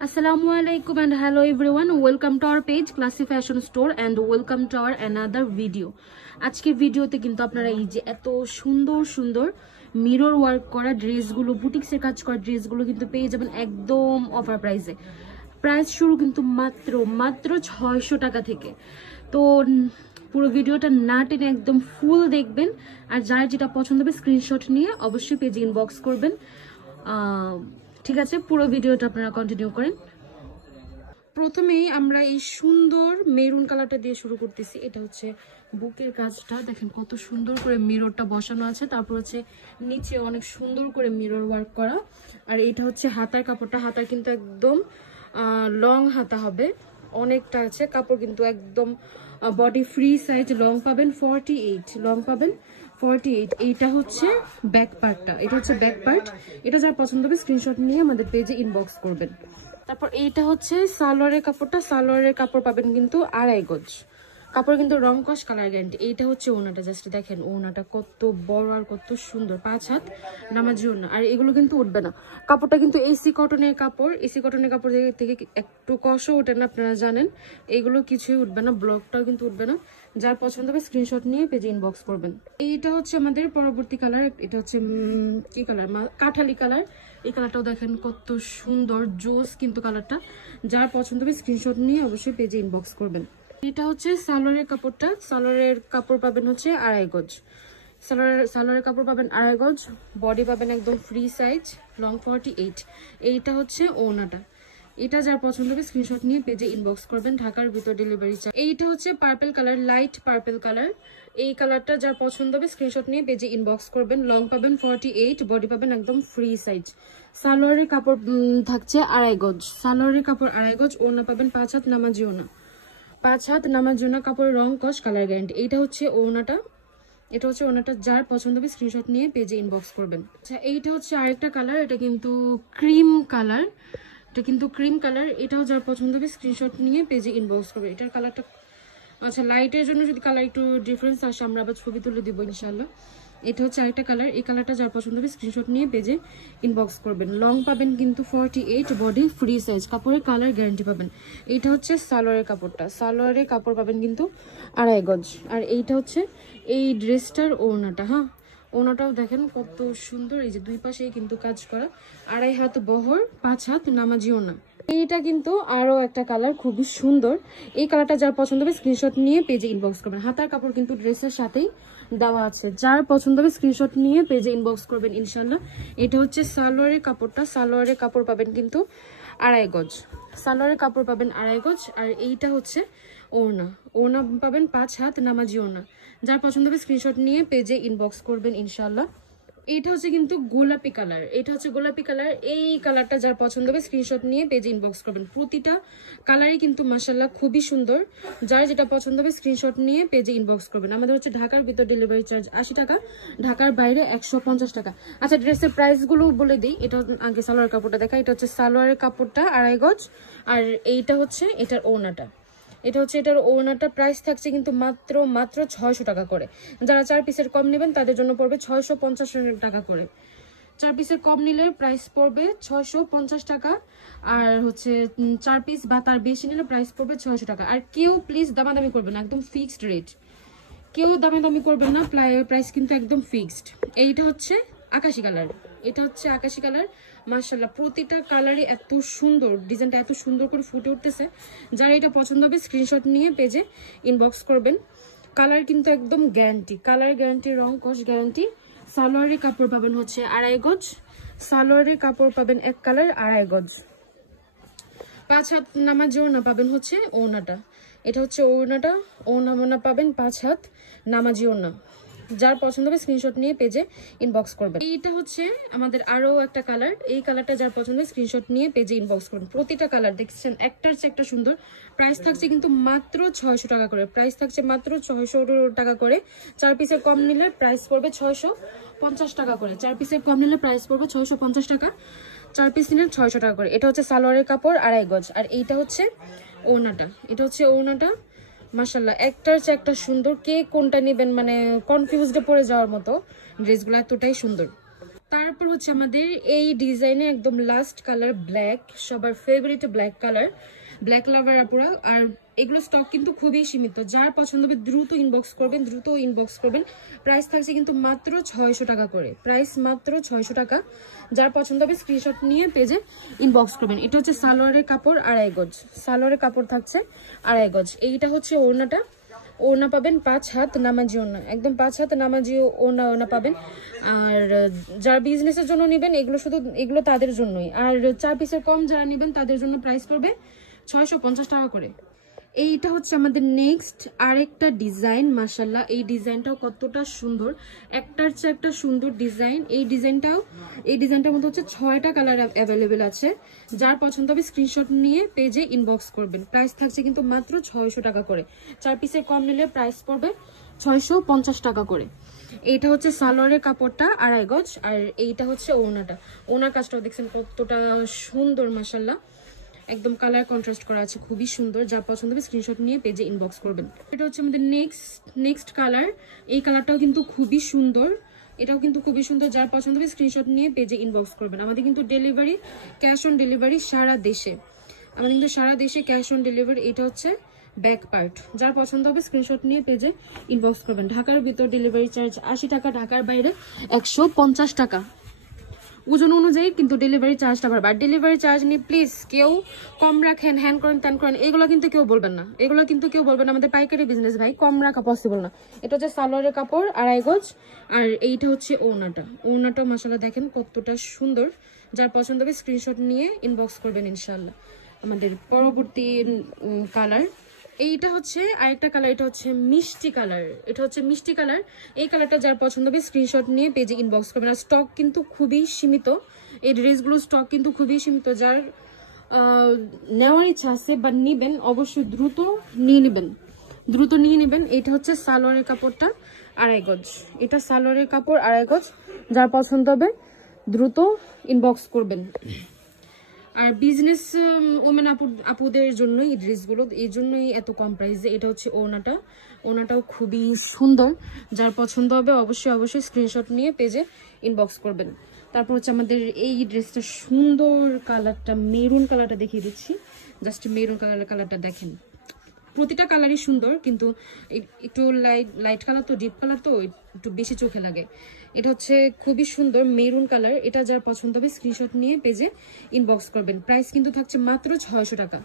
Assalamualaikum and hello everyone, welcome to our page Classy Fashion Store and welcome to our another video. আজকের ভিডিওতে কিন্তু আপনারা এই যে এত সুন্দর সুন্দর মিরর ওয়ার্ক করা ড্রেসগুলো, বুটিক্সের কাজ করা ড্রেসগুলো কিন্তু পেয়ে যাবেন একদম অফার প্রাইসে। প্রাইস শুরু কিন্তু মাত্র 600 টাকা থেকে। তো পুরো ভিডিওটা না টেনে একদম ফুল দেখবেন, আর যার যেটা পছন্দ হবে স্ক্রিনশট নিয়ে অবশ্যই পেজে ইনবক্স করবেন। ঠিক আছে, পুরো ভিডিওটা আপনারা কন্টিনিউ করেন। প্রথমেই আমরা এই সুন্দর মেরুন কালারটা দিয়ে শুরু করতেছি। এটা হচ্ছে বুকের কাজটা, দেখেন কত সুন্দর করে মিররটা বসানো আছে, তারপর হচ্ছে নিচে অনেক সুন্দর করে মিরর ওয়ার্ক করা। আর এটা হচ্ছে হাতার কাপড়টা, হাতার কিন্তু একদম লং হাতা হবে, অনেকটা আছে কাপড়, কিন্তু একদম বডি ফ্রি সাইজ লং পাবেন 48, লং পাবেন 48। এইটা হচ্ছে ব্যাক পার্টটা, এটা হচ্ছে ব্যাক পার্ট। এটা যার পছন্দ হবে স্ক্রিনশট নিয়ে আমাদের পেজে ইনবক্স করবেন। তারপর এইটা হচ্ছে সালোয়ারের কাপড়টা, সালোয়ারের কাপড় পাবেন কিন্তু 2.5 গজ, কাপড় কিন্তু রং কস কালার গ্যারান্টি। এইটা হচ্ছে ওনাটা, জাস্ট দেখেন ওনাটা কত বড় আর কত সুন্দর, 5 হাত নামাজি ওনা। আর এগুলো কিন্তু উঠবে না, কাপড়টা কিন্তু এসি কটনের কাপড়, এসি কটনের কাপড় থেকে একটু কষও ওঠে না, আপনারা জানেন। এগুলো কিছুই উঠবে না, ব্লকটাও কিন্তু উঠবে না। যার পছন্দ হবে স্ক্রিনশট নিয়ে পেজে ইনবক্স করবেন। এইটা হচ্ছে আমাদের পরবর্তী কালার, এটা হচ্ছে কি কালার, কাঠালি কালার। এই কালারটাও দেখেন কত সুন্দর জোস কিন্তু কালারটা। যার পছন্দ হবে স্ক্রিনশট নিয়ে অবশ্যই পেজে ইনবক্স করবেন। এটা হচ্ছে সালোয়ারের কাপড়টা, সালোয়ারের কাপড় পাবেন হচ্ছে 2.5 গজ, সালোয়ারের কাপড় পাবেন 2.5 গজ, বডি পাবেন একদম ফ্রি সাইজ লং 48। এইটা হচ্ছে ওনাটা, এটা যার পছন্দ হবে স্ক্রিনশট নিয়ে পেজে ইনবক্স করবেন। ঢাকার ভিতর ডেলিভারি চার্জ। এইটা হচ্ছে purple colour, light purple colour. এই কালারটা যার পছন্দ হবে স্ক্রিনশট নিয়ে পেজে ইনবক্স করবেন। লং পাবেন 48, বডি পাবেন একদম ফ্রি সাইজ। সালোয়ারের কাপড় থাকছে 2.5 গজ, সালোয়ারের কাপড় 2.5 গজ, ওনা পাবেন 5 হাত নামাজি ওনা, 5 হাত নামাজি ওনা, কাপড়ের রং কস কালার গ্যারান্টি। এইটা হচ্ছে ওনাটা, এটা হচ্ছে ওনাটা, যার পছন্দ হবে স্ক্রিনশট নিয়ে পেজে ইনবক্স করবেন। আচ্ছা, এইটা হচ্ছে আরেকটা কালার, এটা কিন্তু ক্রিম কালার, এটা কিন্তু ক্রিম কালার। এটাও যার পছন্দ হবে স্ক্রিনশট নিয়ে পেজে ইনবক্স করবে। এটার কালারটা আচ্ছা লাইটের জন্য যদি কালার একটু ডিফারেন্স আসে আমরা আবার ছবি তুলে দিব ইনশাল্লাহ। এটা হচ্ছে আরেকটা কালার, এই কালারটা যার পছন্দ হবে স্ক্রিনশট নিয়ে পেজে ইনবক্স করবেন। লং পাবেন কিন্তু 48, বডি ফ্রি সাইজ, কাপড়ের কালার গ্যারান্টি পাবেন। এইটা হচ্ছে সালোয়ারের কাপড়টা, সালোয়ারের কাপড় পাবেন কিন্তু 2.5 গজ। আর এইটা হচ্ছে এই ড্রেসটার ওড়নাটা। হ্যাঁ, ওনাটাও দেখেন কত সুন্দর, এই যে দুই পাশেই কিন্তু কাজ করা, 2.5 হাত বহর, 5 হাত নামাজি ওনা। এইটা কিন্তু আরো একটা কালার, খুবই সুন্দর। এই কালারটা যার পছন্দ হবে স্ক্রিনশট নিয়ে পেজে ইনবক্স করবেন। হাতার কাপড় কিন্তু ড্রেসের সাথেই দেওয়া আছে, যার পছন্দ হবে স্ক্রিনশট নিয়ে পেজে ইনবক্স করবেন ইনশাল্লাহ। এটা হচ্ছে সালোয়ারের কাপড়টা, সালোয়ারের কাপড় পাবেন কিন্তু 2.5 গজ, সালোয়ারের কাপড় পাবেন 2.5 গজ। আর এইটা হচ্ছে ওড়না, ওড়না পাবেন 5 হাত নামাজি ওড়না। যার পছন্দ হবে স্ক্রিনশট নিয়ে পেজে ইনবক্স করবেন ইনশাল্লাহ। এটা হচ্ছে কিন্তু গোলাপি কালার, এটা হচ্ছে গোলাপি কালার। এই কালারটা যার পছন্দ হবে স্ক্রিনশট নিয়ে পেজে ইনবক্স করবেন। প্রতিটা কালারই কিন্তু মাশাআল্লাহ খুবই সুন্দর, যার যেটা পছন্দ হবে স্ক্রিনশট নিয়ে পেজে ইনবক্স করবেন। আমাদের হচ্ছে ঢাকার ভিতর ডেলিভারি চার্জ 80 টাকা, ঢাকার বাইরে 150 টাকা। আচ্ছা, ড্রেসের প্রাইসগুলো বলে দিই। এটা আগে সালোয়ার কাপড়টা দেখা, এটা হচ্ছে সালোয়ারের কাপড়টা 2.5 গজ, আর এইটা হচ্ছে এটার ওড়নাটা, এটা হচ্ছে এটার ওড়নাটা। প্রাইস থাকছে কিন্তু মাত্র 600 টাকা করে। যারা 4 পিসের কম নেবেন তাদের জন্য পড়বে 650 টাকা করে। 4 পিসের কম নিলে প্রাইস পড়বে 650 টাকা, আর হচ্ছে 4 পিস বা তার বেশি নিলে প্রাইস পড়বে 600 টাকা। আর কেউ প্লিজ দামাদামি করবেন না, একদম ফিক্সড রেট, কেউ দামাদামি করবেন না, প্রাইস কিন্তু একদম ফিক্সড। এইটা হচ্ছে আকাশি কালার, এটা হচ্ছে আকাশি কালার। মাশাআল্লাহ প্রতিটা কালারই এত সুন্দর, ডিজাইনটা এত সুন্দর করে ফুটে উঠতেছে। যারা এটা পছন্দ হবে স্ক্রিনশট নিয়ে পেজে ইনবক্স করবেন। কালার কিন্তু একদম গ্যারান্টি, কালার গ্যারান্টি, রং কস গ্যারান্টি। সালোয়ারের কাপড় পাবেন হচ্ছে 2.5 গজ, সালোয়ারের কাপড় পাবেন এক কালার 2.5 গজ। 5 হাত নামাজি ওড়না পাবেন হচ্ছে ওড়নাটা, এটা হচ্ছে ওড়নাটা, ওড়না পাবেন 5 হাত নামাজি ওড়না। যার পছন্দ হবে স্ক্রিনশট নিয়ে পেজে ইনবক্স করবেন। এইটা হচ্ছে আমাদের আরো একটা কালার, এই কালারটা যার পছন্দ হবে স্ক্রিনশট নিয়ে পেজে ইনবক্স করবেন। প্রতিটা কালার দেখছেন একটার চেয়ে একটা সুন্দর। প্রাইস থাকছে কিন্তু মাত্র 600 টাকা করে, প্রাইস থাকছে মাত্র 600 টাকা করে। 4 পিসের কম নিলে প্রাইস পড়বে 650 টাকা করে, 4 পিসের কম নিলে প্রাইস পড়বে 650 টাকা, 4 পিস নিলে 600 টাকা করে। এটা হচ্ছে সালোয়ারের কাপড় 2.5 গজ, আর এইটা হচ্ছে ওড়নাটা, এটা হচ্ছে ওড়নাটা। মাশাআল্লাহ একটার চেয়ে একটা সুন্দর, কে কোনটা নেবেন মানে কনফিউজডে পড়ে যাওয়ার মতো, ড্রেসগুলো এতটাই সুন্দর। তারপর হচ্ছে আমাদের এই ডিজাইনে একদম লাস্ট কালার ব্ল্যাক, সবার ফেভারিট ব্ল্যাক কালার, ব্ল্যাক লাভার আপুরা। আর এগুলো স্টক কিন্তু খুবই সীমিত, যার পছন্দ হবে দ্রুত ইনবক্স করবেন, দ্রুত ইনবক্স করবেন। প্রাইস থাকছে কিন্তু মাত্র 600 টাকা করে, প্রাইস মাত্র 600 টাকা। যার পছন্দ হবে স্ক্রিনশট নিয়ে পেজে ইনবক্স করবেন। এটা হচ্ছে সালোয়ারের কাপড় 2.5 গজ, সালোয়ারের কাপড় থাকছে 2.5 গজ। এইটা হচ্ছে ওড়নাটা, ওড়না পাবেন 5 হাত নামাজি ওড়না, একদম 5 হাত নামাজি ওড়না পাবেন। আর যারা বিজনেসের জন্য নেবেন এগুলো শুধু এগুলো তাদের জন্যই। আর 4 পিসের কম যারা নেবেন তাদের জন্য প্রাইস পড়বে 650 টাকা করে। এইটা হচ্ছে আমাদের নেক্সট আরেকটা ডিজাইন। মাশাআল্লাহ, এই ডিজাইনটাও কতটা সুন্দর, একটার চেয়ে একটা সুন্দর ডিজাইন। এই ডিজাইনটার মধ্যে হচ্ছে 6টা কালার অ্যাভেলেবেল আছে। যার পছন্দ হবে স্ক্রিনশট নিয়ে পেজে ইনবক্স করবেন। প্রাইস থাকছে কিন্তু মাত্র 600 টাকা করে, 4 পিসের কম নিলে প্রাইস পড়বে 650 টাকা করে। এইটা হচ্ছে সালোয়ারের কাপড়টা 2.5 গজ, আর এইটা হচ্ছে ওড়নাটা। ওড়নার কাজটাও দেখছেন কতটা সুন্দর, মাশাআল্লাহ, একদম কালার কন্ট্রাস্ট করা আছে, খুবই সুন্দর। যা পছন্দ হবে স্ক্রিনশট নিয়ে পেজে ইনবক্স করবেন। এটা হচ্ছে আমাদের নেক্সট কালার। এই কালারটাও কিন্তু খুবই সুন্দর, এটাও কিন্তু খুবই সুন্দর। যার পছন্দ হবে স্ক্রিনশট নিয়ে পেজে ইনবক্স করবেন। আমাদের কিন্তু ডেলিভারি, ক্যাশ অন ডেলিভারি সারা দেশে, আমাদের কিন্তু সারা দেশে ক্যাশ অন ডেলিভারি। এটা হচ্ছে ব্যাক পার্ট। যার পছন্দ হবে স্ক্রিনশট নিয়ে পেজে ইনবক্স করবেন। ঢাকার ভিতর ডেলিভারি চার্জ 80 টাকা, ঢাকার বাইরে 150 টাকা। ওজন অনুযায়ী কিন্তু ডেলিভারি চার্জটা বাড়বে। আর ডেলিভারি চার্জ নিয়ে প্লিজ কেউ কম রাখেন, হ্যান করেন, ত্যান করেন, এগুলো কিন্তু কেউ বলবেন না, এগুলো কিন্তু কেউ বলবেন না। আমাদের পাইকারি বিজনেস ভাই, কম রাখা পসিবল না। এটা হচ্ছে সালোয়ারের কাপড় 2.5 গজ, আর এইটা হচ্ছে ওড়নাটা। ওড়নাটাও মাশাআল্লাহ দেখেন কতটা সুন্দর। যার পছন্দ হবে স্ক্রিনশট নিয়ে ইনবক্স করবেন ইনশাআল্লাহ। আমাদের পরবর্তী কালার এইটা হচ্ছে আরেকটা কালার, এটা হচ্ছে মিষ্টি কালার, এটা হচ্ছে মিষ্টি কালার। এই কালারটা যার পছন্দ হবে স্ক্রিনশট নিয়ে পেজে ইনবক্স করবেন। আর স্টক কিন্তু খুবই সীমিত, এই ড্রেসগুলোর স্টক কিন্তু খুবই সীমিত। যার নেওয়ার ইচ্ছা আছে বা নিবেন অবশ্যই দ্রুত নিয়ে নেবেন, দ্রুত নিয়ে নেবেন। এটা হচ্ছে সালোয়ারের কাপড়টা 2.5 গজ, এটা সালোয়ারের কাপড় 2.5 গজ। যার পছন্দ হবে দ্রুত ইনবক্স করবেন। আর বিজনেস ওমেন আপুদের জন্যই এই ড্রেসগুলো, এই জন্যই এত কম প্রাইসে। এটা হচ্ছে ওড়নাটা, ওড়নাটাও খুবই সুন্দর। যার পছন্দ হবে অবশ্যই স্ক্রিনশট নিয়ে পেজে ইনবক্স করবেন। তারপর হচ্ছে আমাদের এই ড্রেসটা সুন্দর কালারটা, মেরুন কালারটা দেখিয়ে দিচ্ছি। জাস্ট মেরুন কালারটা দেখেন, প্রতিটা কালারই সুন্দর, কিন্তু একটু লাইট কালার তো, ডিপ কালার তো একটু বেশি চোখে লাগে। এটা হচ্ছে খুবই সুন্দর মেরুন কালার। এটা যার পছন্দ হবে স্ক্রিনশট নিয়ে পেজে ইনবক্স করবেন। প্রাইস কিন্তু থাকছে মাত্র 600 টাকা,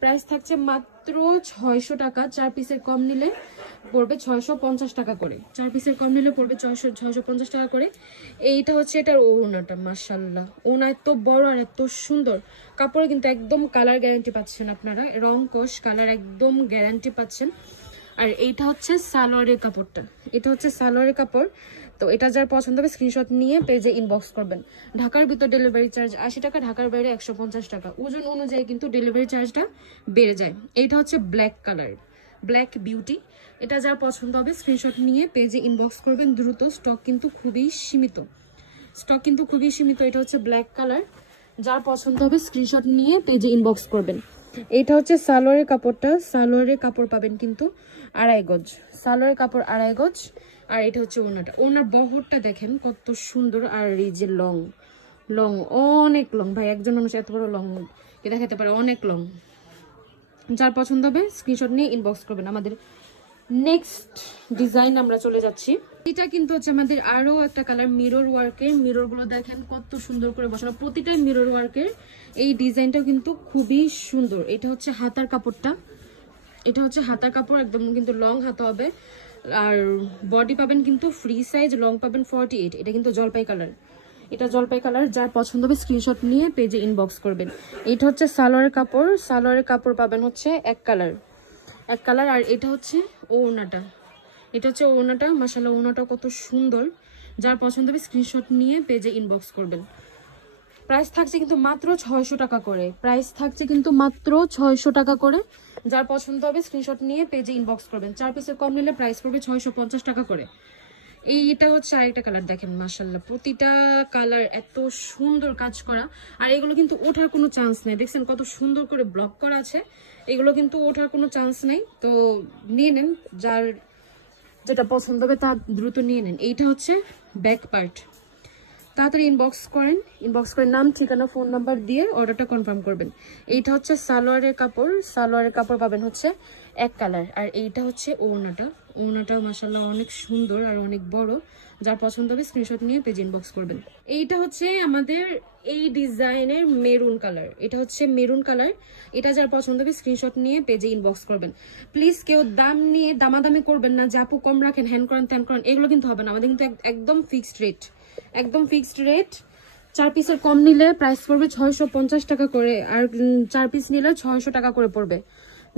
প্রাইস থাকছে মাত্র 600 টাকা। 4 পিসের কম নিলে পড়বে 650 টাকা করে, 4 পিসের কম নিলে পড়বে 650 টাকা করে। এইটা হচ্ছে এটার ওড়নাটা, মাশাআল্লাহ, ওড়না এত বড় আর এত সুন্দর। কাপড়ে কিন্তু একদম কালার গ্যারান্টি পাচ্ছেন আপনারা, রং কস কালার একদম গ্যারান্টি পাচ্ছেন। আর এইটা হচ্ছে সালোয়ারের কাপড়টা, এটা হচ্ছে সালোয়ারের কাপড়। তো এটা যার পছন্দ হবে স্ক্রিনশট নিয়ে পেজে ইনবক্স করবেন। ঢাকার ভিতর ডেলিভারি চার্জ 80 টাকা, ঢাকার বাইরে 150 টাকা। ওজন অনুযায়ী কিন্তু ডেলিভারি চার্জটা বেড়ে যায়। এইটা হচ্ছে ব্ল্যাক কালার, ব্ল্যাক বিউটি। এটা যার পছন্দ হবে স্ক্রিনশট নিয়ে পেজে ইনবক্স করবেন দ্রুত। স্টক কিন্তু খুবই সীমিত, স্টক কিন্তু খুবই সীমিত। এটা হচ্ছে ব্ল্যাক কালার, যার পছন্দ হবে স্ক্রিনশট নিয়ে পেজে ইনবক্স করবেন। এটা হচ্ছে সালোয়ারের কাপড়টা, সালোয়ারের কাপড় পাবেন কিন্তু 2.5 গজ, সালোয়ারের কাপড় 2.5 গজ। আর এটা হচ্ছে ওড়নাটা, ওড়নার বহরটা দেখেন কত সুন্দর। আর এই যে লং অনেক লং ভাই, একজন মানুষ এত বড় লং দেখাতে পারে, অনেক লং। যার পছন্দ হবে স্ক্রিনশট নিয়ে ইনবক্স করবেন। আমাদের নেক্সট ডিজাইন আমরা চলে যাচ্ছি। এটা কিন্তু হচ্ছে আমাদের আরো একটা কালার মিরর ওয়ার্কের। মিরর গুলো দেখেন কত সুন্দর করে বসানো, প্রতিটাই মিরর ওয়ার্কের। এই ডিজাইনটাও কিন্তু খুবই সুন্দর। এটা হচ্ছে হাতার কাপড়টা, এটা হচ্ছে হাতার কাপড়, একদম কিন্তু লং হাতা হবে। আর বডি পাবেন কিন্তু ফ্রি সাইজ, লং পাবেন 48। এটা কিন্তু জলপাই কালার, এটা জলপাই কালার। যার পছন্দ হবে স্ক্রিনশট নিয়ে পেজে ইনবক্স করবেন। এটা হচ্ছে সালোয়ারের কাপড়, সালোয়ারের কাপড় পাবেন হচ্ছে এক কালার। আর এটা হচ্ছে ওড়নাটা, এটা হচ্ছে ওড়নাটা। মাশাআল্লাহ, ওড়নাটা কত সুন্দর। যার পছন্দ হবে স্ক্রিনশট নিয়ে পেজে ইনবক্স করবেন। প্রাইস থাকছে কিন্তু মাত্র 600 টাকা করে, প্রাইস থাকছে কিন্তু মাত্র 600 টাকা করে। যার পছন্দ হবে স্ক্রিনশট নিয়ে পেজে ইনবক্স করবেন। 4 পিসের কম নিলে প্রাইস পড়বে 650 টাকা করে। এইটা হচ্ছে আরেকটা কালার দেখেন, মাশাআল্লাহ, প্রতিটা কালার এত সুন্দর কাজ করা। আর এগুলো কিন্তু ওঠার কোনো চান্স নেই, দেখছেন কত সুন্দর করে ব্লক করা আছে। এগুলো কিন্তু ওঠার কোনো চান্স নেই। তো নিয়ে নেন, যার যেটা পছন্দ হবে তা দ্রুত নিয়ে নেন। এইটা হচ্ছে ব্যাক পার্ট, তাড়াতাড়ি ইনবক্স করেন, ইনবক্স করে নাম ঠিকানা ফোন নাম্বার দিয়ে অর্ডারটা কনফার্ম করবেন। এইটা হচ্ছে সালোয়ারের কাপড়, সালোয়ারের কাপড় পাবেন হচ্ছে এক কালার। আর এইটা হচ্ছে ওড়নাটা, ওড়নাটা মাশাআল্লাহ অনেক সুন্দর আর অনেক বড়। যার পছন্দ হবে স্ক্রিনশট নিয়ে পেজ ইনবক্স করবেন। এইটা হচ্ছে আমাদের এই ডিজাইনের মেরুন কালার, এটা হচ্ছে মেরুন কালার। এটা যার পছন্দ হবে স্ক্রিনশট নিয়ে পেজে ইনবক্স করবেন। প্লিজ কেউ দাম নিয়ে দামাদামি করবেন না যে আপু কম রাখেন, হ্যান করেন ত্যান করেন, এগুলো কিন্তু হবে না। আমাদের কিন্তু একদম ফিক্সড রেট, একদম ফিক্সড রেট। 4 পিসের কম নিলে প্রাইস পড়বে 650 টাকা করে, আর 4 পিস নিলে 600 টাকা করে পড়বে।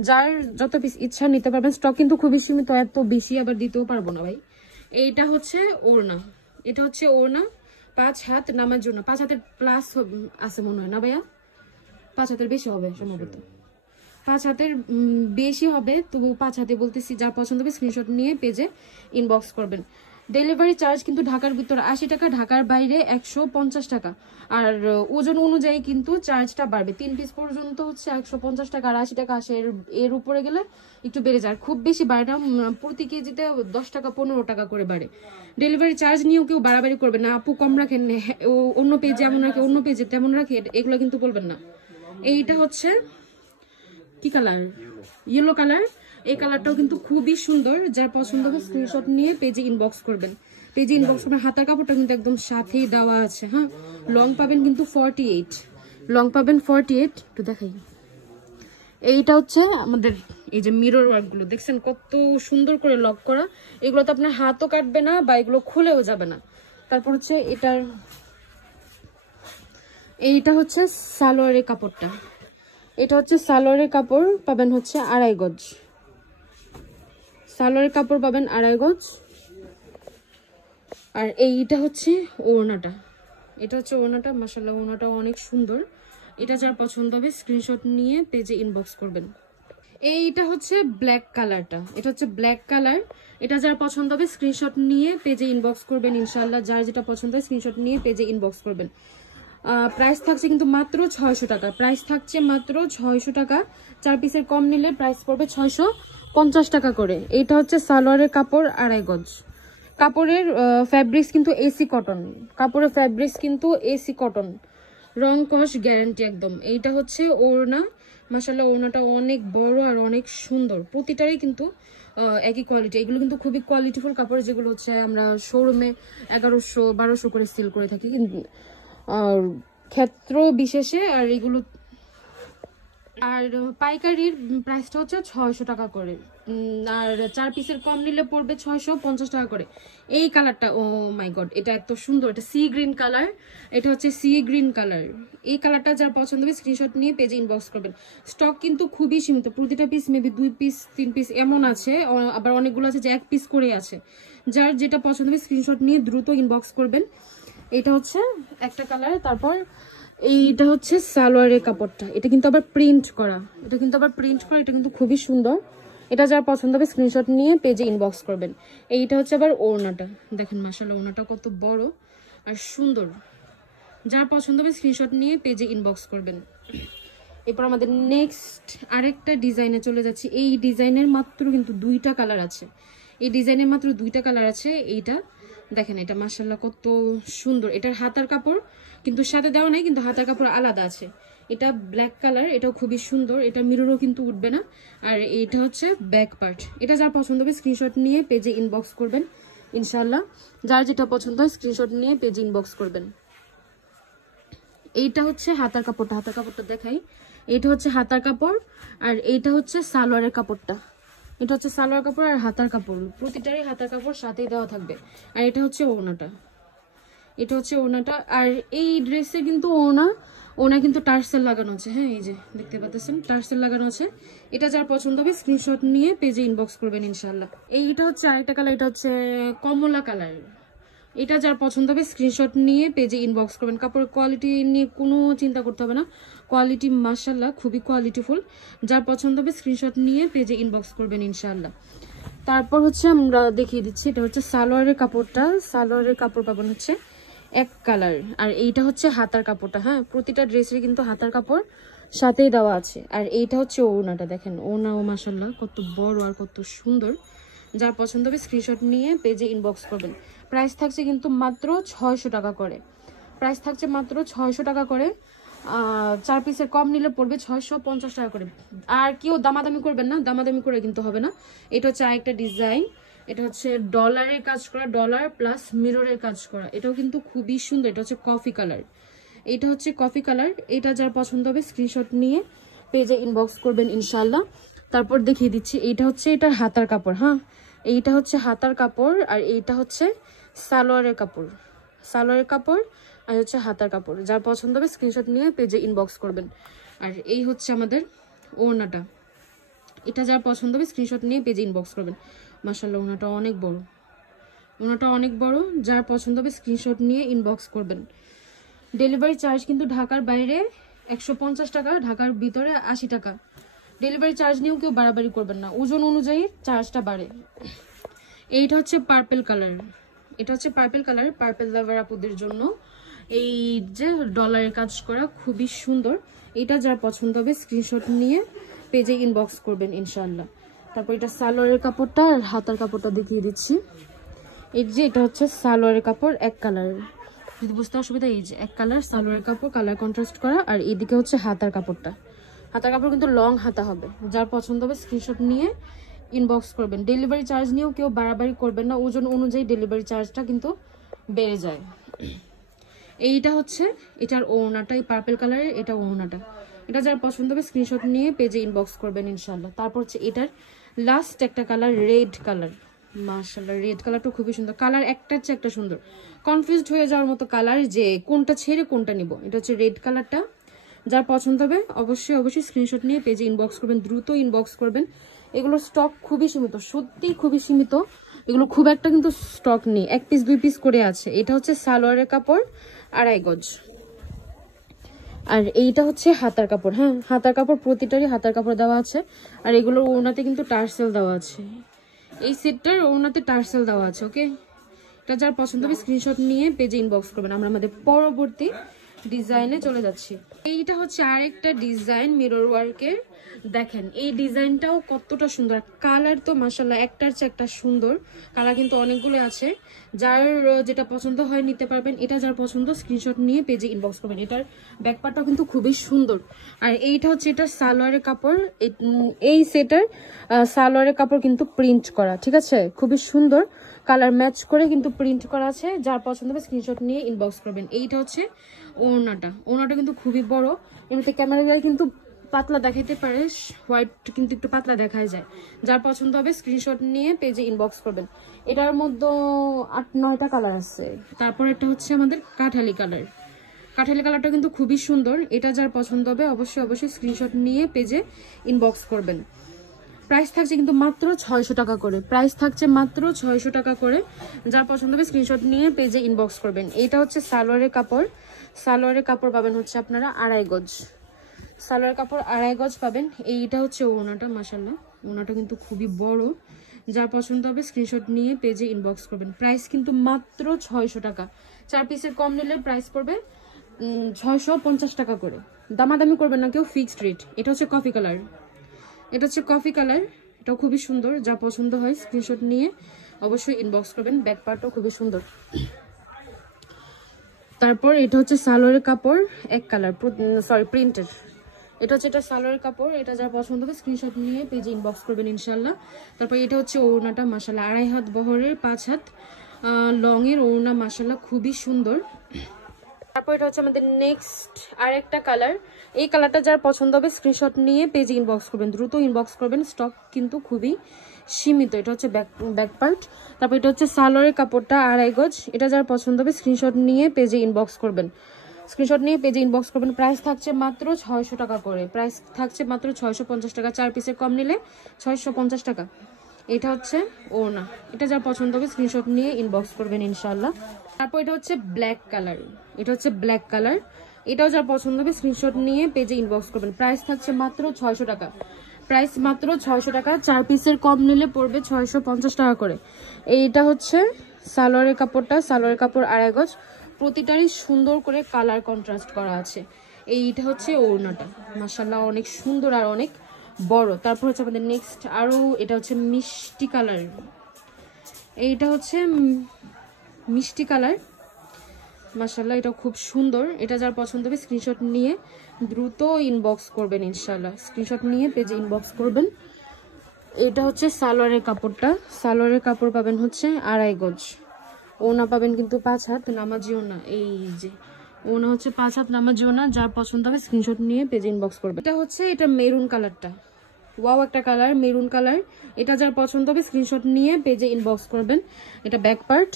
যার যত পিস ইচ্ছা নিতে পারবেন। স্টক কিন্তু খুবই সীমিত, এত বেশি আবার দিতেও পারবো না ভাই। এইটা হচ্ছে ওড়না, এটা হচ্ছে ওড়না 5 হাত নামার জন্য। 5 হাতের প্লাস আছে মনে হয় না ভাইয়া, 5 হাতের বেশি হবে সম্ভবত, 5 হাতের বেশি হবে। তবু 5 হাতে বলতেছি। যার পছন্দ হবে স্ক্রিনশট নিয়ে পেজে ইনবক্স করবেন। ডেলিভারি চার্জ কিন্তু ঢাকার ভিতরে 80 টাকা, ঢাকার বাইরে 150 টাকা। আর ওজন অনুযায়ী কিন্তু চার্জটা বাড়বে। 3 পিস পর্যন্ত হচ্ছে 150 টাকা আর 80 টাকা আসে। এর উপরে গেলে একটু বেড়ে যায়, খুব বেশি বাড়ে না। প্রতি কেজিতে 10 টাকা 15 টাকা করে বাড়ে। ডেলিভারি চার্জ নিয়েও কেউ বাড়াবাড়ি করবে না, আপু কম রাখেন, অন্য পেজে এমন রাখে, অন্য পেজে তেমন রাখে, এগুলো কিন্তু বলবেন না। এইটা হচ্ছে কি কালার, ইয়েলো কালার। এই কালারটাও কিন্তু খুবই সুন্দর। যার পছন্দ হবে স্ক্রিনশট নিয়ে পেজে ইনবক্স করবেন। পেজে ইনবক্স করবেন। হাতার কাপড়টা কিন্তু একদম সাথেই দেওয়া আছে। হ্যাঁ, লং পাবেন কিন্তু 48, লং পাবেন 48। একটু দেখাই, এইটা হচ্ছে আমাদের এই যে মিরর ওয়ার্ক গুলো দেখছেন কত সুন্দর করে লক করা। এগুলো তো আপনার হাতও কাটবে না বা এগুলো খুলেও যাবে না। তারপর হচ্ছে এইটা হচ্ছে সালোয়ারের কাপড়টা, এটা হচ্ছে সালোয়ারের কাপড় পাবেন হচ্ছে 2.5 গজ। সালোয়ারের কাপড় পাবেন 2.5 গজ। আর এইটা হচ্ছে ওড়নাটা, এটা হচ্ছে ওড়নাটা। মাশাআল্লাহ ওড়নাটা অনেক সুন্দর। এটা যার পছন্দ হবে স্ক্রিনশট নিয়ে পেজে ইনবক্স করবেন। এইটা হচ্ছে ব্ল্যাক কালারটা, এটা হচ্ছে ব্ল্যাক কালার। এটা যার পছন্দ হবে স্ক্রিনশট নিয়ে পেজে ইনবক্স করবেন ইনশাআল্লাহ। যার যেটা পছন্দ হয় স্ক্রিনশট নিয়ে পেজে ইনবক্স করবেন। প্রাইস থাকছে কিন্তু মাত্র 600 টাকা, প্রাইস থাকছে মাত্র 600 টাকা। 4 পিসের কম নিলে প্রাইস পড়বে 650 টাকা করে। এটা হচ্ছে সালোয়ারের কাপড় 2.5 গজ। কাপড়ের ফ্যাব্রিক্স কিন্তু এসি কটন, কাপড়ের ফ্যাব্রিক্স কিন্তু এসি কটন, রং কস গ্যারান্টি একদম। এইটা হচ্ছে ওড়না। মাশাআল্লাহ ওড়নাটা অনেক বড় আর অনেক সুন্দর। প্রতিটারই কিন্তু একই কোয়ালিটি। এগুলো কিন্তু খুবই কোয়ালিটিফুল কাপড়, যেগুলো হচ্ছে আমরা শোরুমে 1100-1200 করে সেল করে থাকি কিন্তু আর ক্ষেত্র বিশেষে। আর এগুলো আর পাইকারির প্রাইসটা হচ্ছে 600 টাকা করে। আর 4 পিসের কম নিলে পড়বে 650 টাকা করে। এই কালারটা, ও মাই গড, এটা এত সুন্দর। এটা সি গ্রিন কালার, এটা হচ্ছে সি গ্রিন কালার। এই কালারটা যার পছন্দ হবে স্ক্রিনশট নিয়ে পেজে ইনবক্স করবেন। স্টক কিন্তু খুবই সীমিত, প্রতিটা পিস মেবি 2 পিস 3 পিস এমন আছে, আবার অনেকগুলো আছে যে 1 পিস করে আছে। যার যেটা পছন্দ হবে স্ক্রিনশট নিয়ে দ্রুত ইনবক্স করবেন। এটা হচ্ছে একটা কালার। তারপর এইটা হচ্ছে সালোয়ারের কাপড়টা, এটা কিন্তু আবার প্রিন্ট করা, এটা কিন্তু আবার প্রিন্ট করা, এটা কিন্তু খুবই সুন্দর। এটা যার পছন্দ হবে স্ক্রিনশট নিয়ে পেজে ইনবক্স করবেন। এইটা হচ্ছে আবার ওড়নাটা, দেখেন মাশাআল্লাহ ওড়নাটা কত বড় আর সুন্দর। যার পছন্দ হবে স্ক্রিনশট নিয়ে পেজে ইনবক্স করবেন। এরপর আমাদের নেক্সট আরেকটা ডিজাইনে চলে যাচ্ছি। এই ডিজাইনের মাত্র কিন্তু 2টা কালার আছে, এই ডিজাইনের মাত্র 2টা কালার আছে। এইটা দেখেন, এটা মাশাআল্লাহ কত সুন্দর। এটার হাতার কাপড় কিন্তু সাথে দেওয়া নাই, কিন্তু হাতার কাপড় আলাদা আছে। এটা ব্ল্যাক কালার, এটাও খুবই সুন্দর। এটা মিররও কিন্তু উঠবে না। আর এটা হচ্ছে ব্যাক পার্ট। এটা যার পছন্দ হবে স্ক্রিনশট নিয়ে পেজে ইনবক্স করবেন ইনশাআল্লাহ। যার যেটা পছন্দ হয় স্ক্রিনশট নিয়ে পেজে ইনবক্স করবেন। এইটা হচ্ছে হাতার কাপড়টা, হাতার কাপড়টা দেখাই। এটা হচ্ছে হাতার কাপড় আর এইটা হচ্ছে সালোয়ারের কাপড়টা। এটা হচ্ছে সালোয়ার কাপড় আর হাতার কাপড়, প্রতিটারই হাতার কাপড় সাথেই দেওয়া থাকবে। আর এটা হচ্ছে ওড়নাটা, এটা হচ্ছে ওড়নাটা। আর এই ড্রেসে কিন্তু ওড়না কিন্তু টার্সেল লাগানো আছে। হ্যাঁ, এই যে দেখতে পাচ্ছেন টার্সেল লাগানো আছে। এটা যার পছন্দ হবে স্ক্রিনশট নিয়ে পেজে ইনবক্স করবেন ইনশাআল্লাহ। এইটা হচ্ছে আরেকটা কালার, এটা হচ্ছে কমলা কালার। এটা যার পছন্দ হবে স্ক্রিনশট নিয়ে পেজে ইনবক্স করবেন। কাপড়ের কোয়ালিটি নিয়ে কোনো চিন্তা করতে হবে না, কোয়ালিটি মাশাআল্লাহ খুবই কোয়ালিটিফুল। যার পছন্দ হবে স্ক্রিনশট নিয়ে পেজে ইনবক্স করবেন ইনশাআল্লাহ। তারপর হচ্ছে আমরা দেখিয়ে দিচ্ছি, এটা হচ্ছে সালোয়ারের কাপড়টা। সালোয়ারের কাপড় পাবেন হচ্ছে 1 কালার। আর এইটা হচ্ছে হাতার কাপড়টা। হ্যাঁ, প্রতিটা ড্রেসের কিন্তু হাতার কাপড় সাথেই দেওয়া আছে। আর এইটা হচ্ছে ওড়নাটা, দেখেন ওড়নাও মাশাআল্লাহ কত বড় আর কত সুন্দর। যার পছন্দ হবে স্ক্রিনশট নিয়ে পেজে ইনবক্স করবেন। প্রাইস থাকছে কিন্তু মাত্র 600 টাকা করে। প্রাইস থাকছে মাত্র 600 টাকা করে। 4 পিসের কম নিলে পড়বে 650 টাকা করে। আর কেউ দামাদামি করবেন না, দামাদামি করে কিন্তু হবে না। এটা হচ্ছে আরেকটা ডিজাইন, এটা হচ্ছে ডলারের কাজ করা, ডলার প্লাস মিররের কাজ করা। এটাও কিন্তু খুবই সুন্দর। এটা হচ্ছে কফি কালার, এটা হচ্ছে কফি কালার। এটা যার পছন্দ হবে স্ক্রিনশট নিয়ে পেজে ইনবক্স করবেন ইনশাল্লাহ। তারপর দেখিয়ে দিচ্ছি, এইটা হচ্ছে এটার হাতার কাপড়। হ্যাঁ, এইটা হচ্ছে হাতার কাপড়, আর এইটা হচ্ছে সালোয়ারের কাপড়। সালোয়ারের কাপড় আর হচ্ছে হাতার কাপড়। যার পছন্দ হবে স্ক্রিনশট নিয়ে পেজে ইনবক্স করবেন। আর এই হচ্ছে আমাদের ওড়নাটা, এটা যার পছন্দ হবে স্ক্রিনশট নিয়ে পেজে ইনবক্স করবেন। মাশাআল্লাহ, ওড়নাটা অনেক বড়, ওড়নাটা অনেক বড়। যার পছন্দ হবে স্ক্রিনশট নিয়ে ইনবক্স করবেন। ডেলিভারি চার্জ কিন্তু ঢাকার বাইরে 150 টাকা, ঢাকার ভিতরে 80 টাকা। ডেলিভারি চার্জ নিয়েও কেউ বাড়াবাড়ি করবেন না, ওজন অনুযায়ী চার্জটা বাড়ে। এইটা হচ্ছে পার্পল কালার, এটা হচ্ছে পার্পল কালার, পার্পল লাভার আপুদের জন্য। এই যে ডলারের কাজ করা খুবই সুন্দর। এটা যার পছন্দ হবে স্ক্রিনশট নিয়ে পেজে ইনবক্স করবেন ইনশাআল্লাহ। তারপর এটা সালোয়ারের কাপড়টা আর হাতার কাপড়টা দেখিয়ে দিচ্ছি। এই যে এটা হচ্ছে সালোয়ারের কাপড়, এক কালার, যদি বুঝতে অসুবিধা, এই যে এক কালার সালোয়ারের কাপড়, কালার কন্ট্রাস্ট করা। আর এইদিকে হচ্ছে হাতার কাপড়টা, হাতার কাপড় কিন্তু লং হাতা হবে। যার পছন্দ হবে স্ক্রিনশট নিয়ে ইনবক্স করবেন। ডেলিভারি চার্জ নিয়েও কেউ বাড়াবাড়ি করবেন না, ওজন অনুযায়ী ডেলিভারি চার্জটা কিন্তু বেড়ে যায়। এইটা হচ্ছে এটার ওড়নাটা, এই পার্পল কালারের এটা ওড়নাটা। এটা যার পছন্দ হবে স্ক্রিনশট নিয়ে পেজে ইনবক্স করবেন ইনশাআল্লাহ। তারপর হচ্ছে এটার লাস্ট একটা কালার, রেড কালার। মাশাআল্লাহ, রেড কালারটা খুবই সুন্দর। কালার একটার চেয়ে একটা সুন্দর, কনফিউজড হয়ে যাওয়ার মতো কালার যে কোনটা ছেড়ে কোনটা নিব। এটা হচ্ছে রেড কালারটা। যার পছন্দ হবে অবশ্যই স্ক্রিনশট নিয়ে পেজে ইনবক্স করবেন, দ্রুত ইনবক্স করবেন। এগুলোর স্টক খুবই সীমিত, সত্যিই খুবই সীমিত। এগুলো খুব একটা কিন্তু স্টক নেই, 1 পিস 2 পিস করে আছে। এটা হচ্ছে সালোয়ারের কাপড়, 2.5 গজ। আর এইটা হচ্ছে হাতার কাপড়। হ্যাঁ, হাতার কাপড়, প্রতিটারই হাতার কাপড় দেওয়া আছে। আর এগুলোর ওড়নাতে কিন্তু টার্সেল দেওয়া আছে, এই সেটটার ওড়নাতে টার্সেল দেওয়া আছে। ওকে, এটা যার পছন্দ হবে স্ক্রিনশট নিয়ে পেজে ইনবক্স করবেন। আমরা আমাদের পরবর্তী ডিজাইনে চলে যাচ্ছি। এইটা হচ্ছে আরেকটা ডিজাইন মিরর ওয়ার্কের। দেখেন এই ডিজাইনটাও কতটা সুন্দর, কালার তো মাশাআল্লাহ একটার চেয়ে একটা সুন্দর। কালার কিন্তু অনেকগুলো আছে, যার যেটা পছন্দ হয় নিতে পারবেন। এটা যার পছন্দ স্ক্রিনশট নিয়ে পেজে ইনবক্স করবেন। এটার ব্যাকপার্টটাও কিন্তু খুবই সুন্দর। আর এইটা হচ্ছে এটার সালোয়ারের কাপড়। এই সেটার সালোয়ারের কাপড় কিন্তু প্রিন্ট করা, ঠিক আছে, খুবই সুন্দর। কালার ম্যাচ করে কিন্তু প্রিন্ট করা আছে। যার পছন্দ হবে স্ক্রিনশট নিয়ে ইনবক্স করবেন। এইটা হচ্ছে ওড়নাটা, ওড়নাটা কিন্তু খুবই বড়। এমনিতে ক্যামেরায় কিন্তু পাতলা দেখাইতে পারে, হোয়াইট কিন্তু একটু পাতলা দেখায় যায়। যার পছন্দ হবে স্ক্রিনশট নিয়ে পেজে ইনবক্স করবেন। এটার মধ্যে 8-9টা কালার আছে। তারপর এটা হচ্ছে আমাদের কাঠালি কালার। কাঠালি কালারটা কিন্তু খুবই সুন্দর। এটা যার পছন্দ হবে অবশ্যই স্ক্রিনশট নিয়ে পেজে ইনবক্স করবেন। প্রাইস থাকছে কিন্তু মাত্র 600 টাকা করে, প্রাইস থাকছে মাত্র 600 টাকা করে। যার পছন্দ হবে স্ক্রিনশট নিয়ে পেজে ইনবক্স করবেন। এইটা হচ্ছে সালোয়ারের কাপড়, সালোয়ারের কাপড় পাবেন হচ্ছে আপনারা 2.5 গজ। সালোয়ার কাপড় 2.5 গজ পাবেন। এইটা হচ্ছে ওড়নাটা, মাশাআল্লাহ ওড়নাটা কিন্তু খুবই বড়। যার পছন্দ হবে স্ক্রিনশট নিয়ে পেজে ইনবক্স করবেন। প্রাইস কিন্তু মাত্র 600 টাকা। 4 পিসের কম নিলে প্রাইস পড়বে 650 টাকা করে। দামাদামি করবেন না কেউ, ফিক্সড রেট। এটা হচ্ছে কফি কালার, এটা হচ্ছে কফি কালার, এটাও খুবই সুন্দর। যা পছন্দ হয় স্ক্রিনশট নিয়ে অবশ্যই ইনবক্স করবেন। ব্যাক পার্টও খুবই সুন্দর। তারপর এটা হচ্ছে সালোয়ারের কাপড়, এক কালার, সরি প্রিন্টের। এটা হচ্ছে এটা সালোয়ারের কাপড়। এটা যার পছন্দ হবে স্ক্রিনশট নিয়ে পেজে ইনবক্স করবেন ইনশাল্লাহ। তারপর এটা হচ্ছে ওড়নাটা, মাশাআল্লাহ 2.5 হাত বহরের 5 হাত লং এর ওড়না, মাশাআল্লাহ খুবই সুন্দর। তারপর এটা হচ্ছে আমাদের নেক্সট আরেকটা কালার। এই কালারটা যার পছন্দ হবে স্ক্রিনশট নিয়ে পেজে ইনবক্স করবেন, দ্রুত ইনবক্স করবেন, স্টক কিন্তু খুবই সীমিত। এটা হচ্ছে ব্যাক পার্ট। তারপর এটা হচ্ছে সালোয়ারের কাপড়টা 2.5 গজ। এটা যার পছন্দ হবে স্ক্রিনশট নিয়ে পেজে ইনবক্স করবেন, স্ক্রিনশট নিয়ে পেজে ইনবক্স করবেন। প্রাইস থাকছে মাত্র 600 টাকা করে, প্রাইস থাকছে মাত্র 650 টাকা। 4 পিসের কম নিলে 650 টাকা। এটা হচ্ছে ওড়না, এটা যার পছন্দ হবে স্ক্রিনশট নিয়ে ইনবক্স করবেন ইনশাআল্লাহ। তারপর এটা হচ্ছে ব্ল্যাক কালার, এটা হচ্ছে ব্ল্যাক কালার। এটাও যার পছন্দ হবে স্ক্রিনশট নিয়ে পেজে ইনবক্স করবেন। প্রাইস থাকছে মাত্র 600 টাকা, প্রাইস মাত্র 600 টাকা। 4 পিসের কম নিলে পড়বে 650 টাকা করে। এইটা হচ্ছে সালোয়ারের কাপড়টা, সালোয়ারের কাপড় 2.5 গজ। প্রতিটারই সুন্দর করে কালার কন্ট্রাস্ট করা আছে। এইটা হচ্ছে ওড়নাটা, মাশাআল্লাহ অনেক সুন্দর আর অনেক বড়। তারপর হচ্ছে আমাদের নেক্সট আরো, এটা হচ্ছে মিষ্টি কালার। এইটা হচ্ছে মিষ্টি কালার, মাশাআল্লাহ, এটা খুব সুন্দর। এটা যার পছন্দ হবে স্ক্রিনশট নিয়ে দ্রুত ইনবক্স করবেন ইনশাআল্লাহ। স্ক্রিনশট নিয়ে পেজে ইনবক্স করবেন। এটা হচ্ছে সালোয়ারের কাপড়টা। সালোয়ারের কাপড় পাবেন হচ্ছে 2.5 গজ। ওনা পাবেন কিন্তু 5 হাত নামাজি ওনা। এই যে ওনা হচ্ছে 5 হাত নামাজি ওনা। যার পছন্দ হবে স্ক্রিনশট নিয়ে পেজে ইনবক্স করবেন। এটা মেরুন কালারটা, ওয়াও একটা কালার, মেরুন কালার। এটা যার পছন্দ হবে স্ক্রিনশট নিয়ে পেজে ইনবক্স করবেন। এটা ব্যাক পার্ট।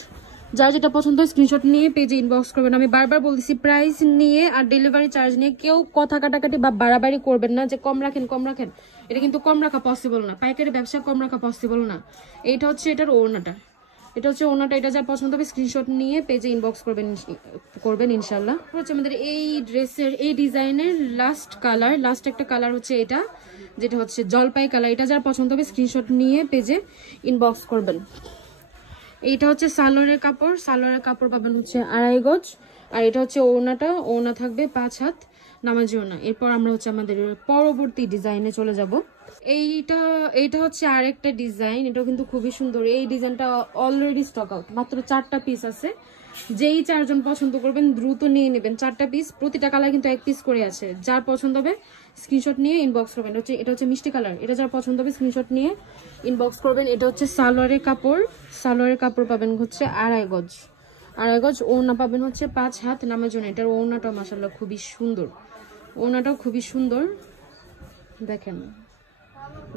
যার যেটা পছন্দ হয় স্ক্রিনশট নিয়ে পেজে ইনবক্স করবেন। আমি বারবার বলতেছি, প্রাইস নিয়ে আর ডেলিভারি চার্জ নিয়ে কেউ কথা কাটাকাটি বা বাড়াবাড়ি করবেন না যে কম রাখেন কম রাখেন। এটা কিন্তু কম রাখা পসিবল না, পাইকারি ব্যবসা কম রাখা পসিবল না। এইটা হচ্ছে এটার ওড়নাটা, এটা হচ্ছে ওড়নাটা। এটা যার পছন্দ হবে স্ক্রিনশট নিয়ে পেজে ইনবক্স করবেন ইনশাল্লাহ। হচ্ছে আমাদের এই ড্রেসের এই ডিজাইনের লাস্ট একটা কালার হচ্ছে এটা, যেটা হচ্ছে জলপাই কালার। এটা যার পছন্দ হবে স্ক্রিনশট নিয়ে পেজে ইনবক্স করবেন। এইটা হচ্ছে সালোয়ারের কাপড়। সালোয়ারের কাপড় পাবেন হচ্ছে 2.5 গজ। আর এটা হচ্ছে ওড়নাটা, ওড়না থাকবে 5 হাত নামাজি ওড়না। এরপর আমরা হচ্ছে আমাদের পরবর্তী ডিজাইনে চলে যাব। এইটা হচ্ছে আরেকটা ডিজাইন। এটাও কিন্তু খুবই সুন্দর। এই ডিজাইনটা অলরেডি স্টক আউট, মাত্র 4টা পিস আছে। যেই 4 জন পছন্দ করবেন দ্রুত নিয়ে নেবেন। 4টা পিস, প্রতিটা কালার কিন্তু 1 পিস করে আছে। যার পছন্দ হবে স্ক্রিনশট নিয়ে ইনবক্স করবেন। এটা হচ্ছে মিষ্টি কালার। এটা যার পছন্দ হবে স্ক্রিনশট নিয়ে ইনবক্স করবেন। এটা হচ্ছে সালোয়ারের কাপড়। সালোয়ারের কাপড় পাবেন হচ্ছে 2.5 গজ। 2.5 গজ। ওড়না পাবেন হচ্ছে 5 হাত নামার জন্য। এটার ওড়নাটা মাশাআল্লাহ খুবই সুন্দর। ওড়নাটাও খুবই সুন্দর, দেখেন,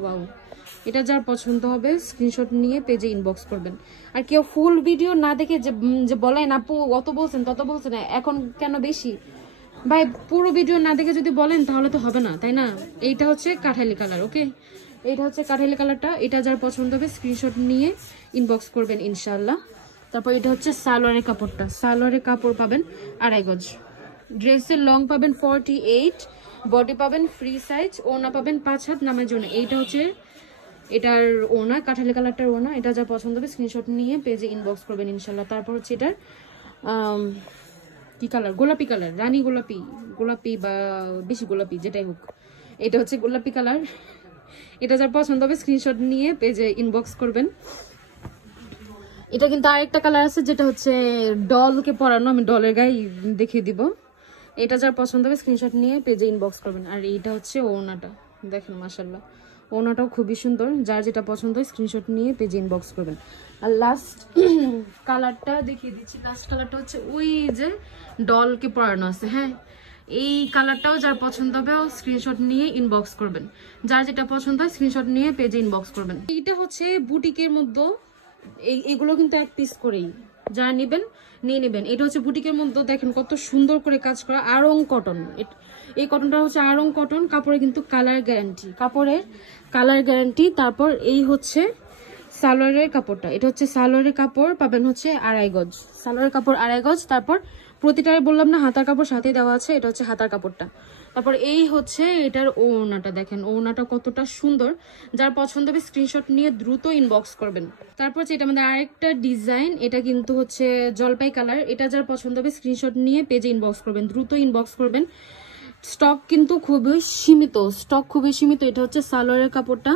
ওয়াও। এটা যার পছন্দ হবে স্ক্রিনশট নিয়ে পেজে ইনবক্স করবেন। আর কেউ ফুল ভিডিও না দেখে যে বলেন আপু অত বলছেন তত বলছেন এখন কেন বেশি, ভাই পুরো ভিডিও না দেখে যদি বলেন তাহলে তো হবে না, তাই না? এইটা হচ্ছে কাঠালি কালার। ওকে, এটা হচ্ছে কাঠালি কালারটা। এটা যার পছন্দ হবে স্ক্রিনশট নিয়ে ইনবক্স করবেন ইনশাআল্লাহ। তারপর এটা হচ্ছে সালোয়ারের কাপড়টা। সালোয়ারের কাপড় পাবেন 2.5 গজ। ড্রেসের লং পাবেন 48, বডি পাবেন ফ্রি সাইজ, ওড়না পাবেন 5 হাত নামার জন্য। এইটা হচ্ছে এটার ওড়না, কাঠালি কালারটার ওড়না। এটা যা পছন্দ হবে স্ক্রিনশট নিয়ে পেজে ইনবক্স করবেন ইনশাআল্লাহ। তারপর হচ্ছে এটার কি কালার, গোলাপি কালার, রানী গোলাপি বা বেশি গোলাপি যেটাই হোক, এটা হচ্ছে গোলাপি কালার। এটা যার পছন্দ হবে স্ক্রিনশট নিয়ে পেজে ইনবক্স করবেন। এটা কিন্তু আরেকটা কালার আছে যেটা হচ্ছে ডলকে পরানো, আমি ডলের গায়ে দেখিয়ে দিব। এটা যার পছন্দ হবে স্ক্রিনশট নিয়ে পেজে ইনবক্স করবেন। আর এইটা হচ্ছে ওড়নাটা, দেখেন মাশাআল্লাহ, ওড়নাটাও খুবই সুন্দর। যার যেটা পছন্দ হয় স্ক্রিনশট নিয়ে পেজে ইনবক্স করবেন। আর লাস্ট কালারটা দেখিয়ে দিচ্ছি। লাস্ট কালারটা হচ্ছে ওই যে ডলকে পরানো আছে, হ্যাঁ, এই কালারটাও যার পছন্দ হবে স্ক্রিনশট নিয়ে ইনবক্স করবেন। যার যেটা পছন্দ হয় স্ক্রিনশট নিয়ে পেজে ইনবক্স করবেন। এইটা হচ্ছে বুটিকের মধ্যে, এইগুলো কিন্তু 1 পিস করেই, যারা নেবেন নিয়ে নেবেন। এটা হচ্ছে বুটিকের মধ্যে, দেখেন কত সুন্দর করে কাজ করা, আড়ং কটন। এই কটনটা হচ্ছে আড়ং কটন। কাপড়ে কিন্তু কালার গ্যারান্টি। তারপর এই হচ্ছে সালোয়ারের কাপড়টা। এটা হচ্ছে সালোয়ারের কাপড় পাবেন হচ্ছে 2.5 গজ। সালোয়ারের কাপড় 2.5 গজ। তারপর প্রতিটারে বললাম না হাতার কাপড় সাথে দেওয়া আছে, এটা হচ্ছে হাতার কাপড়টা। তারপর এই হচ্ছে এটার ওড়নাটা, দেখেন ওড়নাটা কতটা সুন্দর। যার পছন্দ হবে স্ক্রিনশট নিয়ে দ্রুত ইনবক্স করবেন। তারপর হচ্ছে এটা আমাদের আরেকটা ডিজাইন। এটা কিন্তু হচ্ছে জলপাই কালার। এটা যার পছন্দ হবে স্ক্রিনশট নিয়ে পেজে ইনবক্স করবেন, দ্রুত ইনবক্স করবেন। স্টক কিন্তু খুবই সীমিত। এটা হচ্ছে সালোয়ারের কাপড়টা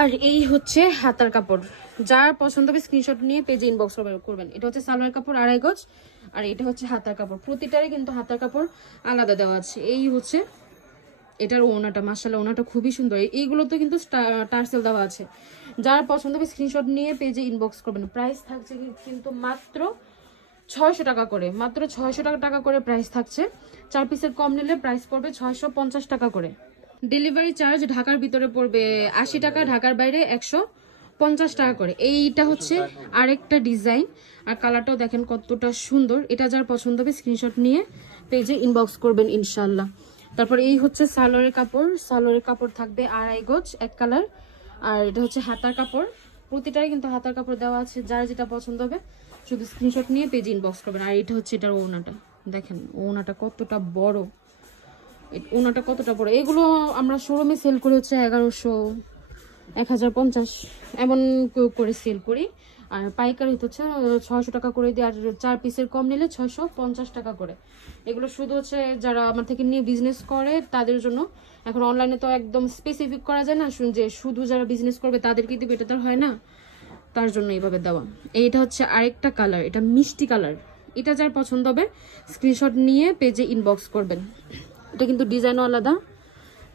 আর এই হচ্ছে হাতার কাপড়। যার পছন্দ হবে স্ক্রিনশট নিয়ে পেজে ইনবক্স করবেন। এটা হচ্ছে সালোয়ার কাপড় 2.5 গজ আর এটা হচ্ছে হাতার কাপড়। প্রতিটারে কিন্তু হাতার কাপড় আলাদা দেওয়া আছে। এই হচ্ছে এটার ওড়নাটা, মাশাআল্লাহ ওড়নাটা খুবই সুন্দর। এইগুলোতে কিন্তু টার্সেল দেওয়া আছে। যার পছন্দ হবে স্ক্রিনশট নিয়ে পেজে ইনবক্স করবেন। প্রাইস থাকছে কিন্তু মাত্র 600 টাকা করে, মাত্র 600 টাকা করে প্রাইস থাকছে। 4 পিসের কম নিলে প্রাইস পড়বে 650 টাকা করে। ডেলিভারি চার্জ ঢাকার ভিতরে পড়বে 80 টাকা, ঢাকার বাইরে 150 টাকা করে। এইটা হচ্ছে আরেকটা ডিজাইন আর কালারটাও দেখেন কতটা সুন্দর। এটা যার পছন্দ হবে স্ক্রিনশট নিয়ে পেজে ইনবক্স করবেন ইনশাআল্লাহ। তারপর এই হচ্ছে সালোয়ারের কাপড়। সালোয়ারের কাপড় থাকবে 2.5 গজ, 1 কালার। আর এটা হচ্ছে হাতার কাপড়। প্রতিটাই কিন্তু হাতার কাপড় দেওয়া আছে। যার যেটা পছন্দ হবে শুধু স্ক্রিনশট নিয়ে পেজে ইনবক্স করবেন। আর এটা হচ্ছে এটার ওড়নাটা, দেখেন ওড়নাটা কতটা বড়, ওড়নাটা কতটা বড়। এগুলো আমরা শোরুমে সেল করি হচ্ছে 1100, 1050 এমন করে সেল করি। আর পাইকারি হচ্ছে 600 টাকা করে দিই। আর 4 পিসের কম নিলে 650 টাকা করে। এগুলো শুধু হচ্ছে যারা আমার থেকে নিয়ে বিজনেস করে তাদের জন্য। এখন অনলাইনে তো একদম স্পেসিফিক করা যায় না যে শুধু যারা বিজনেস করবে তাদেরকে দিবে, এটা তো হয় না, তার জন্য এইভাবে দেওয়া। এইটা হচ্ছে আরেকটা কালার, এটা মিষ্টি কালার। এটা যার পছন্দ হবে স্ক্রিনশট নিয়ে পেজে ইনবক্স করবেন। এটা কিন্তু ডিজাইনও আলাদা।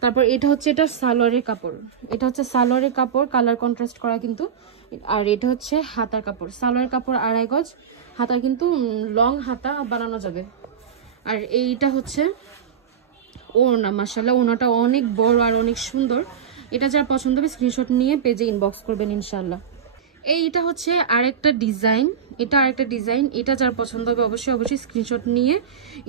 তারপর এটা হচ্ছে এটা সালোয়ারের কাপড়, এটা হচ্ছে সালোয়ারের কাপড় কালার কন্ট্রাস্ট করা কিন্তু। আর এটা হচ্ছে হাতার কাপড়, সালোয়ারের কাপড় 2.5 গজ, হাতা কিন্তু লং হাতা বানানো যাবে। আর এইটা হচ্ছে ওড়না, মাশাআল্লাহ ওড়নাটা অনেক বড় আর অনেক সুন্দর। এটা যার পছন্দ হবে স্ক্রিনশট নিয়ে পেজে ইনবক্স করবেন ইনশাআল্লাহ। এইটা হচ্ছে আরেকটা ডিজাইন, এটা আরেকটা ডিজাইন। এটা যার পছন্দ হবে অবশ্যই স্ক্রিনশট নিয়ে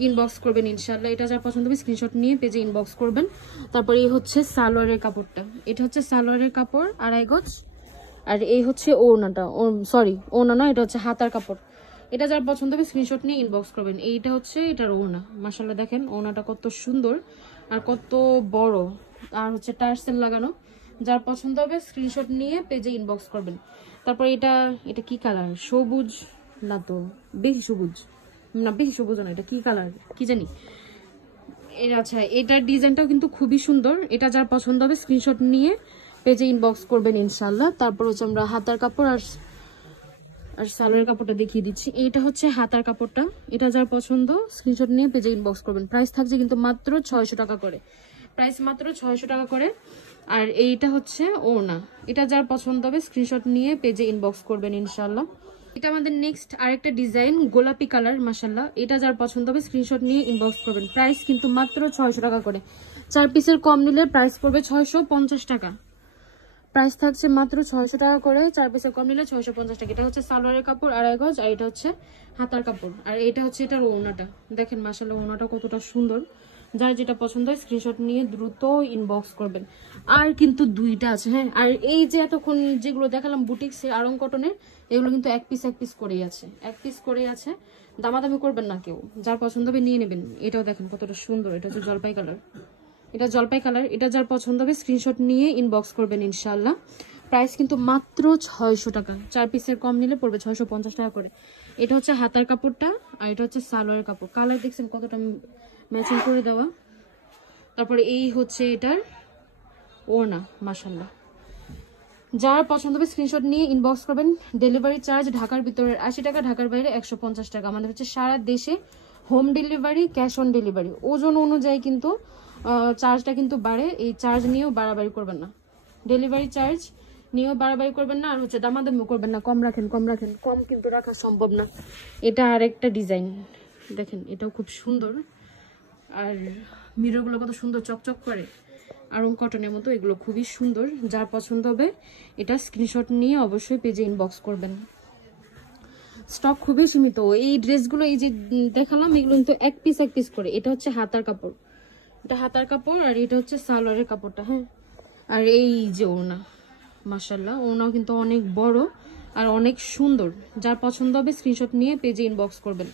ইনবক্স করবেন ইনশাআল্লাহ। এটা যার পছন্দ হবে স্ক্রিনশট নিয়ে পেজে ইনবক্স করবেন। তারপর এই হচ্ছে সালোয়ারের কাপড়টা, এটা হচ্ছে সালোয়ারের কাপড় 2.5 গজ। আর এই হচ্ছে ওড়নাটা, ওড়না না, এটা হচ্ছে হাতার কাপড়। এটা যার পছন্দ হবে স্ক্রিনশট নিয়ে ইনবক্স করবেন। এইটা হচ্ছে এটার ওড়না, মাশাআল্লাহ দেখেন ওড়নাটা কত সুন্দর আর কত বড়, আর হচ্ছে টার্সেল লাগানো। যার পছন্দ হবে স্ক্রিনশট নিয়ে পেজে ইনবক্স করবেন। তারপর এটা কি কালার, সবুজ না, তো বেশি সবুজ না, বেশি সবুজ না, এটা কি কালার কি জানি। আচ্ছা, এটার ডিজাইনটাও কিন্তু খুবই সুন্দর। এটা যার পছন্দ হবে স্ক্রিনশট নিয়ে পেজে ইনবক্স করবেন ইনশাআল্লাহ। তারপর হচ্ছে আমরা হাতার কাপড় আর সালোয়ারের কাপড়টা দেখিয়ে দিচ্ছি। এটা হচ্ছে হাতার কাপড়টা, এটা যার পছন্দ স্ক্রিনশট নিয়ে পেজে ইনবক্স করবেন। প্রাইস থাকছে কিন্তু মাত্র 600 টাকা করে, প্রাইস মাত্র 600 টাকা করে। আর এইটা হচ্ছে ওড়না, এটা যার পছন্দ হবে স্ক্রিনশট নিয়ে পেজে ইনবক্স করবেন ইনশাআল্লাহ। এটা আমাদের নেক্সট আরেকটা ডিজাইন, গোলাপি কালার, মাশাআল্লাহ। এটা যার পছন্দ হবে স্ক্রিনশট নিয়ে ইনবক্স করবেন। প্রাইস কিন্তু মাত্র 600 টাকা করে, 4 পিসের কম নিলে প্রাইস পড়বে 650 টাকা। প্রাইস থাকছে মাত্র 600 টাকা করে, 4 পিসের কম নিলে 650 টাকা। এটা হচ্ছে সালোয়ারের কাপড় 2.5 গজ, আর এটা হচ্ছে হাতার কাপড়। আর এটা হচ্ছে এটার ওড়নাটা, দেখেন মাশাআল্লাহ ওড়নাটা কতটা সুন্দর। যার যেটা পছন্দ হয় স্ক্রিনশট নিয়ে দ্রুত ইনবক্স করবেন। আর কিন্তু দুইটা আছে, হ্যাঁ। আর এই যে এতক্ষণ যেগুলো দেখালাম বুটিক্সের আরং কটনের, এগুলো কিন্তু এক পিস করেই আছে, এক পিস করেই আছে। দামাদামি করবেন না কেউ, যার পছন্দ হবে নিয়ে নেবেন। এটাও দেখেন কতটা সুন্দর, এটা হচ্ছে জলপাই কালার, এটা জলপাই কালার। এটা যার পছন্দ হবে স্ক্রিনশট নিয়ে ইনবক্স করবেন ইনশাআল্লাহ। প্রাইস কিন্তু মাত্র 600 টাকা, 4 পিসের কম নিলে পড়বে 650 টাকা করে। এটা হচ্ছে হাতার কাপড়টা, আর এটা হচ্ছে সালোয়ারের কাপড়। কালার দেখছেন কতটা ম্যাচিং করে দেওয়া। তারপরে এই হচ্ছে এটার ওড়না, মাশাআল্লাহ। যার পছন্দ হবে স্ক্রিনশট নিয়ে ইনবক্স করবেন। ডেলিভারি চার্জ ঢাকার ভিতরে 80 টাকা, ঢাকার বাইরে 150 টাকা। আমাদের হচ্ছে সারা দেশে home delivery, cash on delivery. ওজন অনুযায়ী কিন্তু চার্জটা কিন্তু বাড়ে, এই চার্জ নিয়েও বাড়াবাড়ি করবেন না, ডেলিভারি চার্জ নিয়েও বাড়াবাড়ি করবেন না। আর হচ্ছে দামাদামিও করবেন না, কম রাখেন, কম কিন্তু রাখা সম্ভব না। এটা আরেকটা ডিজাইন দেখেন, এটাও খুব সুন্দর। আর মিররগুলো কত সুন্দর চকচক করে, আরং কটনের মতো, এগুলো খুবই সুন্দর। যার পছন্দ হবে এটা স্ক্রিনশট নিয়ে অবশ্যই পেজে ইনবক্স করবেন। স্টক খুবই সীমিত। এই ড্রেসগুলো এই যে দেখালাম, এগুলো কিন্তু এক পিস করে। এটা হচ্ছে হাতার কাপড়, এটা হাতার কাপড়, আর এটা হচ্ছে সালোয়ারের কাপড়টা, হ্যাঁ। আর এই যে ওড়না, মাশাআল্লাহ ওড়নাও কিন্তু অনেক বড় আর অনেক সুন্দর। যার পছন্দ হবে স্ক্রিনশট নিয়ে পেজে ইনবক্স করবেন।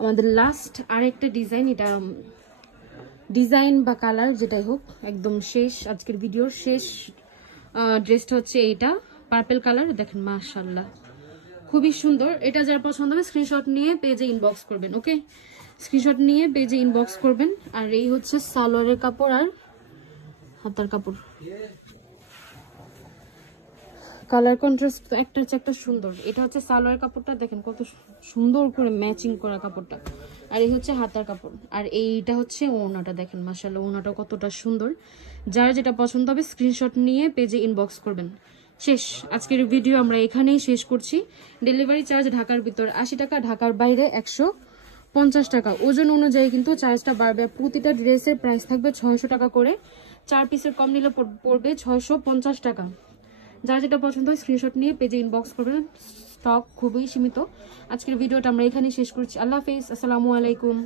আমাদের লাস্ট আরেকটা ডিজাইন, এটা ডিজাইন বা কালার যেটাই হোক, একদম শেষ আজকের ভিডিওর শেষ ড্রেসটা হচ্ছে এইটা, পার্পল কালার। দেখেন মাশাআল্লাহ খুবই সুন্দর। এটা যার পছন্দ হবে স্ক্রিনশট নিয়ে পেজে ইনবক্স করবেন, ওকে, স্ক্রিনশট নিয়ে পেজে ইনবক্স করবেন। আর এই হচ্ছে সালোয়ারের কাপড় আর হাতার কাপড়, কালার কন্ট্রাস্ট একটার চেয়ে একটা সুন্দর। এটা হচ্ছে সালোয়ার কাপড়টা, দেখেন কত সুন্দর করে ম্যাচিং করা কাপড়টা। আর এই হচ্ছে হাতার কাপড়। আর এইটা হচ্ছে ওড়নাটা, দেখেন মাশাআল্লাহ ওড়নাটা কতটা সুন্দর। যার যেটা পছন্দ হবে স্ক্রিনশট নিয়ে পেজে ইনবক্স করবেন। শেষ আজকের ভিডিও আমরা এখানেই শেষ করছি। ডেলিভারি চার্জ ঢাকার ভিতর 80 টাকা, ঢাকার বাইরে 150 টাকা। ওজন অনুযায়ী কিন্তু চার্জটা বাড়বে। প্রতিটা ড্রেসের প্রাইস থাকবে 600 টাকা করে, 4 পিসের কম নিলে পড়বে 650 টাকা। যার যেটা পছন্দ হয় স্ক্রিনশট নিয়ে পেজে ইনবক্স করবেন। স্টক খুবই সীমিত। আজকের ভিডিওটা আমরা এখানেই শেষ করছি। আল্লাহ হাফেজ, আসসালামু আলাইকুম।